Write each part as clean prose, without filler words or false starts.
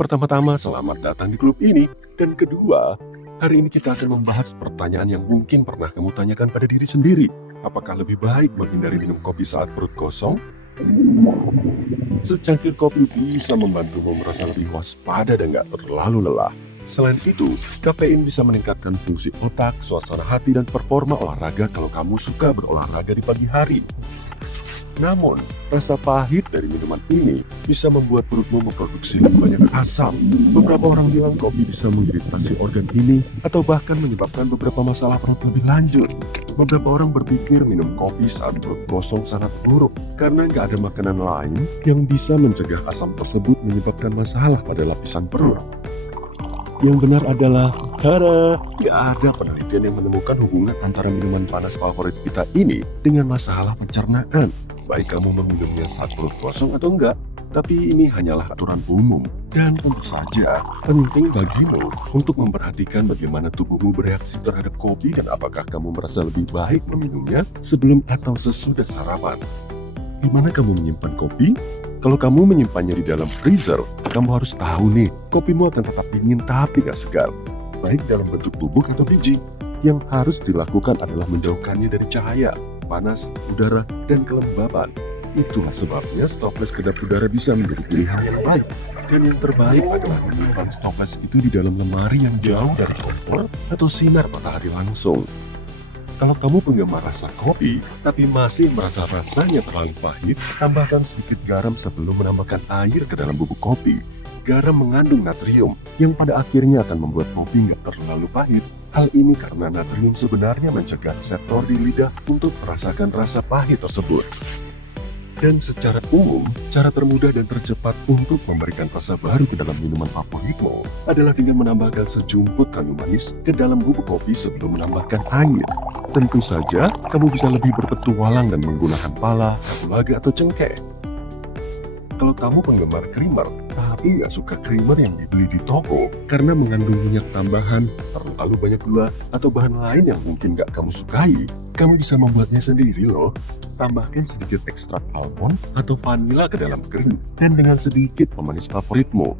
Pertama-tama, selamat datang di klub ini. Dan kedua, hari ini kita akan membahas pertanyaan yang mungkin pernah kamu tanyakan pada diri sendiri. Apakah lebih baik menghindari minum kopi saat perut kosong? Secangkir kopi bisa membantumu merasa lebih waspada dan gak terlalu lelah. Selain itu, kafein bisa meningkatkan fungsi otak, suasana hati, dan performa olahraga kalau kamu suka berolahraga di pagi hari. Namun, rasa pahit dari minuman ini bisa membuat perutmu memproduksi lebih banyak asam. Beberapa orang bilang kopi bisa mengiritasi organ ini atau bahkan menyebabkan beberapa masalah perut lebih lanjut. Beberapa orang berpikir minum kopi saat perut kosong sangat buruk karena nggak ada makanan lain yang bisa mencegah asam tersebut menyebabkan masalah pada lapisan perut. Yang benar adalah, nggak ada penelitian yang menemukan hubungan antara minuman panas favorit kita ini dengan masalah pencernaan. Baik kamu meminumnya saat perut kosong atau enggak, tapi ini hanyalah aturan umum. Dan tentu saja, penting bagimu untuk memperhatikan bagaimana tubuhmu bereaksi terhadap kopi dan apakah kamu merasa lebih baik meminumnya sebelum atau sesudah sarapan. Di mana kamu menyimpan kopi? Kalau kamu menyimpannya di dalam freezer, kamu harus tahu nih, kopimu akan tetap dingin tapi gak segar. Baik dalam bentuk bubuk atau biji. Yang harus dilakukan adalah menjauhkannya dari cahaya, panas, udara, dan kelembaban. Itulah sebabnya stopless kedap udara bisa menjadi pilihan yang baik. Dan yang terbaik adalah menyimpan stopless itu di dalam lemari yang jauh dari kompor atau sinar matahari langsung. Kalau kamu penggemar rasa kopi, tapi masih merasa rasanya terlalu pahit, tambahkan sedikit garam sebelum menambahkan air ke dalam bubuk kopi. Garam mengandung natrium, yang pada akhirnya akan membuat kopi nggak terlalu pahit. Hal ini karena natrium sebenarnya mencegah reseptor di lidah untuk merasakan rasa pahit tersebut. Dan secara umum, cara termudah dan tercepat untuk memberikan rasa baru ke dalam minuman favoritmu adalah dengan menambahkan sejumput kayu manis ke dalam bubuk kopi sebelum menambahkan air. Tentu saja, kamu bisa lebih berpetualang dan menggunakan pala, kapulaga, atau cengkeh. Kalau kamu penggemar creamer, tapi nggak suka creamer yang dibeli di toko karena mengandung minyak tambahan, terlalu banyak gula, atau bahan lain yang mungkin nggak kamu sukai, kamu bisa membuatnya sendiri loh. Tambahkan sedikit ekstrak almond atau vanila ke dalam krim dan dengan sedikit pemanis favoritmu.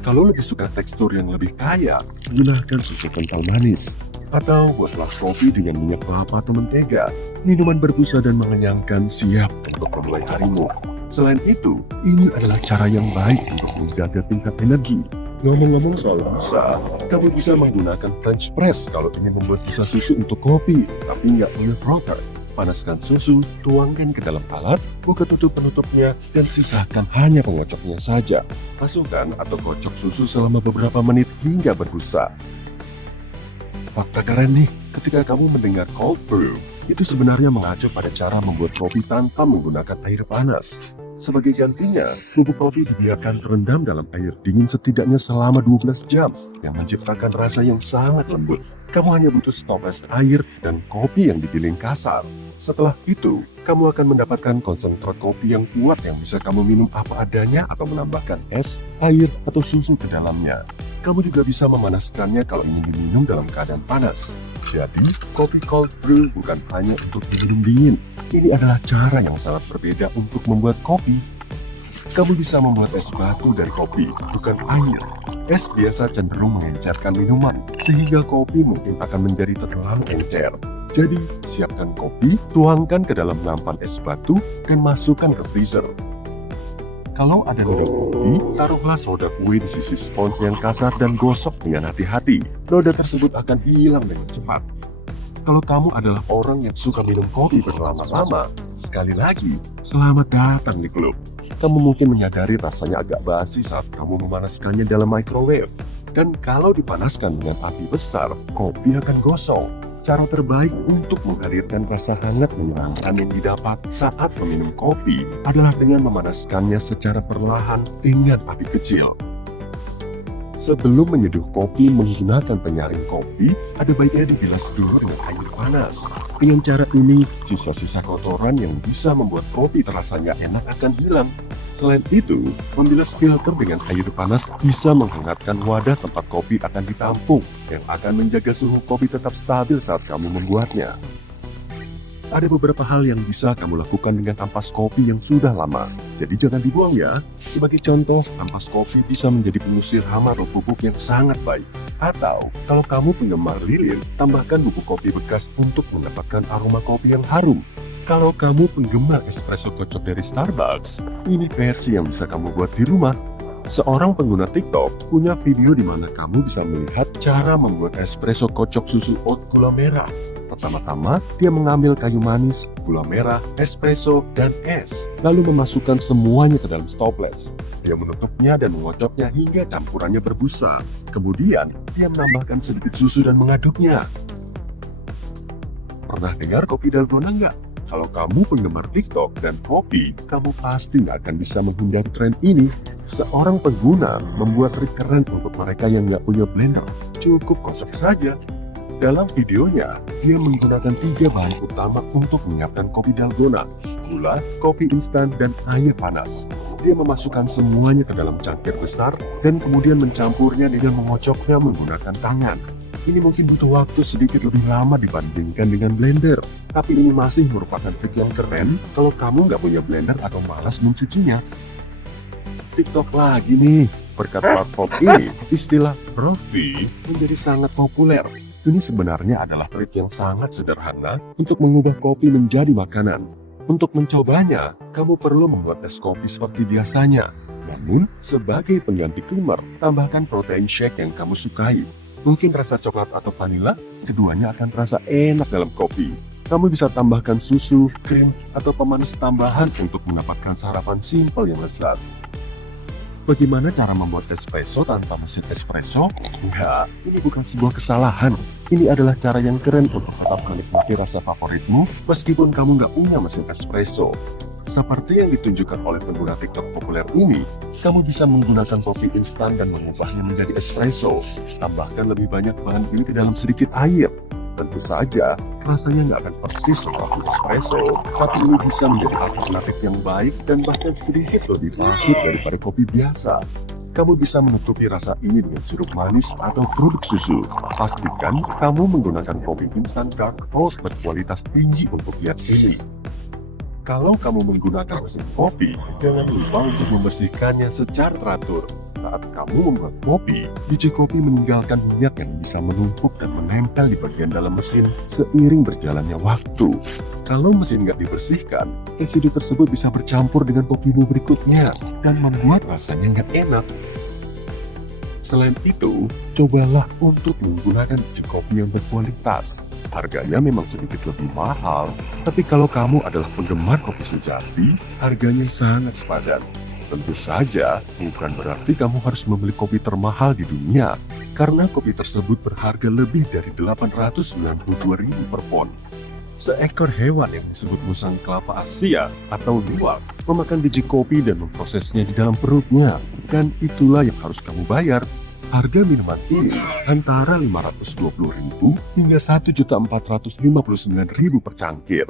Kalau lebih suka tekstur yang lebih kaya, gunakan susu kental manis. Atau buatlah kopi dengan minyak kelapa atau mentega. Minuman berbusa dan mengenyangkan siap untuk memulai harimu. Selain itu, ini adalah cara yang baik untuk menjaga tingkat energi. Ngomong-ngomong soal busa, kamu bisa menggunakan French press kalau ingin membuat busa susu untuk kopi, tapi nggak boleh frother. Panaskan susu, tuangkan ke dalam alat, buka tutup penutupnya, dan sisakan hanya pengocoknya saja. Masukkan atau kocok susu selama beberapa menit hingga berbusa. Fakta keren nih, ketika kamu mendengar cold brew, itu sebenarnya mengacu pada cara membuat kopi tanpa menggunakan air panas. Sebagai gantinya, bubuk kopi dibiarkan terendam dalam air dingin setidaknya selama 12 jam, yang menciptakan rasa yang sangat lembut. Kamu hanya butuh stoples air dan kopi yang digiling kasar. Setelah itu, kamu akan mendapatkan konsentrat kopi yang kuat yang bisa kamu minum apa adanya atau menambahkan es, air, atau susu ke dalamnya. Kamu juga bisa memanaskannya kalau ingin diminum dalam keadaan panas. Jadi, kopi cold brew bukan hanya untuk diminum dingin. Ini adalah cara yang sangat berbeda untuk membuat kopi. Kamu bisa membuat es batu dari kopi, bukan air. Es biasa cenderung mengencerkan minuman, sehingga kopi mungkin akan menjadi terlalu encer. Jadi, siapkan kopi, tuangkan ke dalam nampan es batu, dan masukkan ke freezer. Kalau ada noda kopi, taruhlah soda kue di sisi spons yang kasar dan gosok dengan hati-hati. Noda tersebut akan hilang dengan cepat. Kalau kamu adalah orang yang suka minum kopi berlama-lama, sekali lagi, selamat datang di klub. Kamu mungkin menyadari rasanya agak basi saat kamu memanaskannya dalam microwave. Dan kalau dipanaskan dengan api besar, kopi akan gosong. Cara terbaik untuk menghadirkan rasa hangat menyenangkan yang didapat saat meminum kopi adalah dengan memanaskannya secara perlahan dengan api kecil. Sebelum menyeduh kopi menggunakan penyaring kopi, ada baiknya dibilas dulu dengan air panas. Dengan cara ini, sisa-sisa kotoran yang bisa membuat kopi terasa nggak enak akan hilang. Selain itu, membilas filter dengan air panas bisa menghangatkan wadah tempat kopi akan ditampung, yang akan menjaga suhu kopi tetap stabil saat kamu membuatnya. Ada beberapa hal yang bisa kamu lakukan dengan ampas kopi yang sudah lama. Jadi jangan dibuang ya. Sebagai contoh, ampas kopi bisa menjadi pengusir hama atau bubuk yang sangat baik. Atau, kalau kamu penggemar lilin, tambahkan bubuk kopi bekas untuk mendapatkan aroma kopi yang harum. Kalau kamu penggemar espresso kocok dari Starbucks, ini versi yang bisa kamu buat di rumah. Seorang pengguna TikTok punya video di mana kamu bisa melihat cara membuat espresso kocok susu oat gula merah. Pertama-tama, dia mengambil kayu manis, gula merah, espresso, dan es, lalu memasukkan semuanya ke dalam stopless. Dia menutupnya dan mengocoknya hingga campurannya berbusa. Kemudian, dia menambahkan sedikit susu dan mengaduknya. Pernah dengar kopi dalgona nggak? Kalau kamu penggemar TikTok dan kopi, kamu pasti nggak akan bisa menghindari tren ini. Seorang pengguna membuat trik keren untuk mereka yang nggak punya blender. Cukup kocok saja. Dalam videonya, dia menggunakan 3 bahan utama untuk menyiapkan kopi dalgona: gula, kopi instan, dan air panas. Dia memasukkan semuanya ke dalam cangkir besar dan kemudian mencampurnya dengan mengocoknya menggunakan tangan. Ini mungkin butuh waktu sedikit lebih lama dibandingkan dengan blender, tapi ini masih merupakan trik yang keren kalau kamu nggak punya blender atau malas mencucinya. TikTok lagi nih. Berkat platform ini, istilah brofi menjadi sangat populer. Ini sebenarnya adalah trik yang sangat sederhana untuk mengubah kopi menjadi makanan. Untuk mencobanya, kamu perlu membuat es kopi seperti biasanya. Namun, sebagai pengganti creamer, tambahkan protein shake yang kamu sukai. Mungkin rasa coklat atau vanila, keduanya akan terasa enak dalam kopi. Kamu bisa tambahkan susu, krim, atau pemanis tambahan untuk mendapatkan sarapan simpel yang lezat. Bagaimana cara membuat espresso tanpa mesin espresso? Enggak, ini bukan sebuah kesalahan. Ini adalah cara yang keren untuk tetap menikmati rasa favoritmu meskipun kamu nggak punya mesin espresso. Seperti yang ditunjukkan oleh pengguna TikTok populer ini, kamu bisa menggunakan kopi instan dan mengubahnya menjadi espresso. Tambahkan lebih banyak bahan ini ke dalam sedikit air. Tentu saja, rasanya nggak akan persis seperti espresso, tapi ini bisa menjadi alternatif yang baik dan bahkan sedikit lebih pahit daripada kopi biasa. Kamu bisa menutupi rasa ini dengan sirup manis atau produk susu. Pastikan kamu menggunakan kopi instan dark roast berkualitas tinggi untuk yang ini. Kalau kamu menggunakan mesin kopi, jangan lupa untuk membersihkannya secara teratur. Saat kamu membuat kopi, biji kopi meninggalkan minyak yang bisa menumpuk dan menempel di bagian dalam mesin seiring berjalannya waktu. Kalau mesin nggak dibersihkan, residu tersebut bisa bercampur dengan kopimu berikutnya dan membuat rasanya nggak enak. Selain itu, cobalah untuk menggunakan biji kopi yang berkualitas. Harganya memang sedikit lebih mahal, tapi kalau kamu adalah penggemar kopi sejati, harganya sangat sepadan. Tentu saja, bukan berarti kamu harus membeli kopi termahal di dunia, karena kopi tersebut berharga lebih dari 892.000 per pon. Seekor hewan yang disebut musang kelapa Asia atau luwak memakan biji kopi dan memprosesnya di dalam perutnya, dan itulah yang harus kamu bayar. Harga minuman ini antara 520.000 hingga 1.459.000 per cangkir.